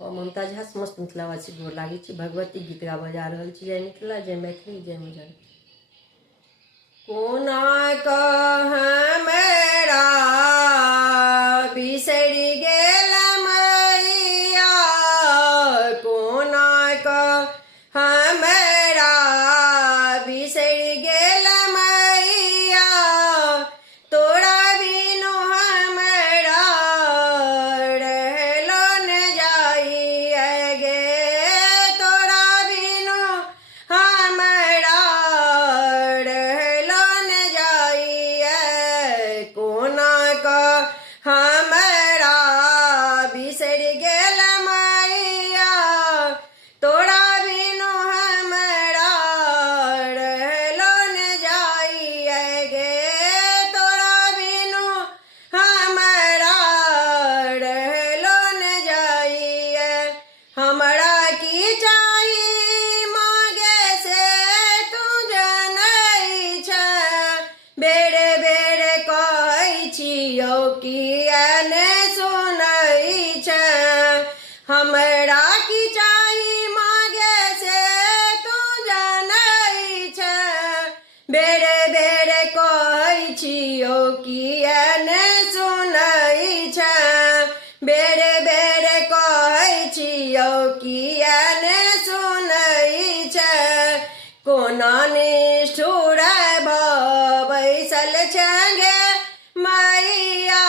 हम ममता झा समस्त मिथिलावासी गोर लागी छी। भगवती गीत गाबऽ जा रहल छी। जय मिथिला, जय मैथिली, जय मुजर। कोना कह मेरा बिसरि गेल मैया, कोना कह मेरा बिसरि गेल मैया, तोरा बिनु हमरा रहलो न जाइए गे, तोरा बिनु हमरा रहलो न जाइए। कोना कह हमरा बिसरि गेल मैया, तोरा बिनु हमरा रहलो न जाइए गे, तोरा बिनु हमरा रहलो न जाइए। हमरा की चाही मांगे से तू जनै छै, बेरे बेरे कहै छियौ किया ने सुनै छै। हमरा की चाही मांगे से तू जनै छै, बेरे बेरे कहै छियौ किया ने सुनै छै, बेरे बेरे कहै छियौ किया ने सुनै छै। कोना निष्ठुर भऽ बैसल छै गे मैया,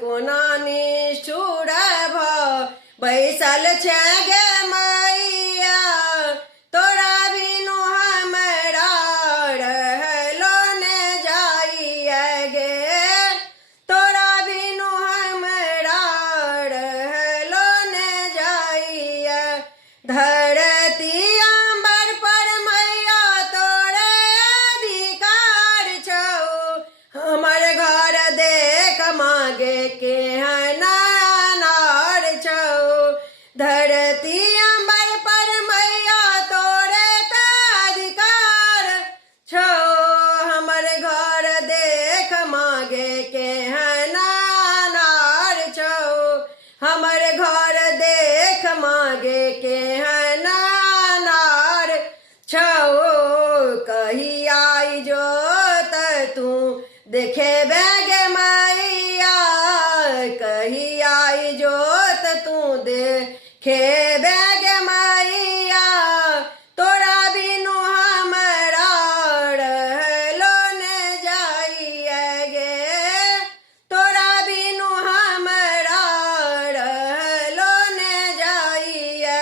कोना निष्ठुर भऽ बैसल छै गे मैया, तोरा बिनु हमरा रहलो न जाइए गे, तोरा बिनु हमरा रहलो न जाइए। धरती अम्बर पर मैया तोरे अधिकार छौ, हमर घर देख मांगे केहन अनार छौ। धरती अम्बर पर मैया तोरे त अधिकार छौ, हमर घर देख मांगे केहन अनार छौ, हमर घर देख मांगे केहन अनार छौ। कही आई जो त तू देखेबे गे मैया, कही आई जो त तू देखेबे गे मैया, तोरा बिनु हमरा रहलो न जाइए गे, तोरा बिनु हमरा रहलो न जाइए।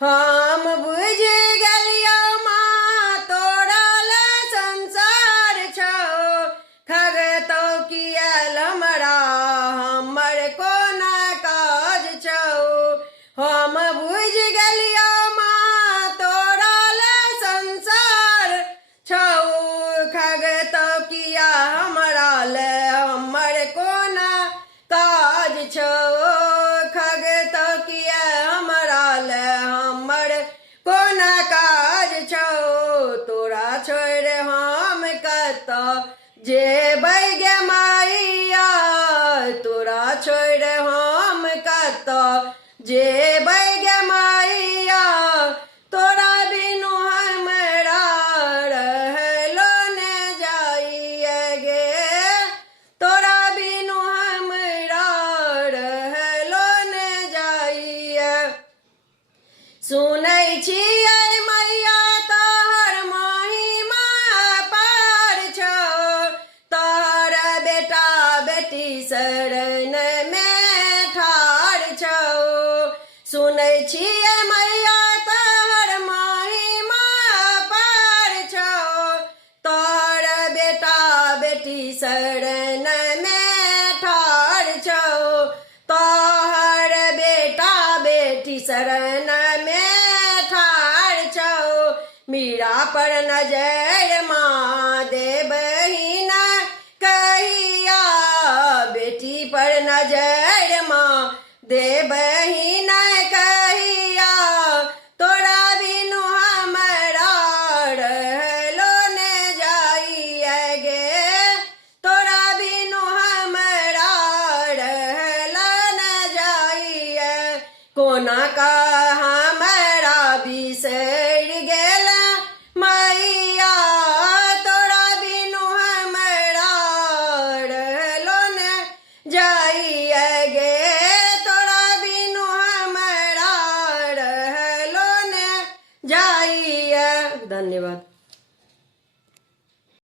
हम बुझि गेलियौ माँ तोरा ले संसार छौ, खगतौ कियल हमरा हमर कोना काज छौ। हम बुझि गेलियौ माँ तोरा ले संसार छौ, खगतौ किया हमरा ले हमर कोना काज छौ, खगतौ किया हमरा ले हमर कोना काज छौ। तोरा छोड़ि हम कतऽ जेबै गे मैया, तोरा छोड़ि हम कतऽ जेबै गे मैया, तोरा बिनु हमरा रहलो न जाइए गे, तोरा बिनु हमरा रहलो न जाइए। सुनै छियै मैया तोहर महिमा अपार छौ, तोहर बेटा बेटी शरण में ठाढ़ छौ। सुनै छियै मैया तोहर महिमा अपार छौ, तोहर बेटा बेटी शरण में ठाढ़ छौ, तोहर बेटा बेटी शरण में ठाढ़ छौ। मीरा पर नजर माँ देबही न कहिया, बेटी पर नजर माँ देबही न कहिया, तोरा बिनु हमरा रहलो न जाइए गे, तोरा बिनु हमरा रहलो न जाइए। कोना का हमरा बिसर गेला मैया तोरा बिनु हमरा रहलो न जाइए गे तोरा बिनु हमरा रहलो न जाइए। धन्यवाद।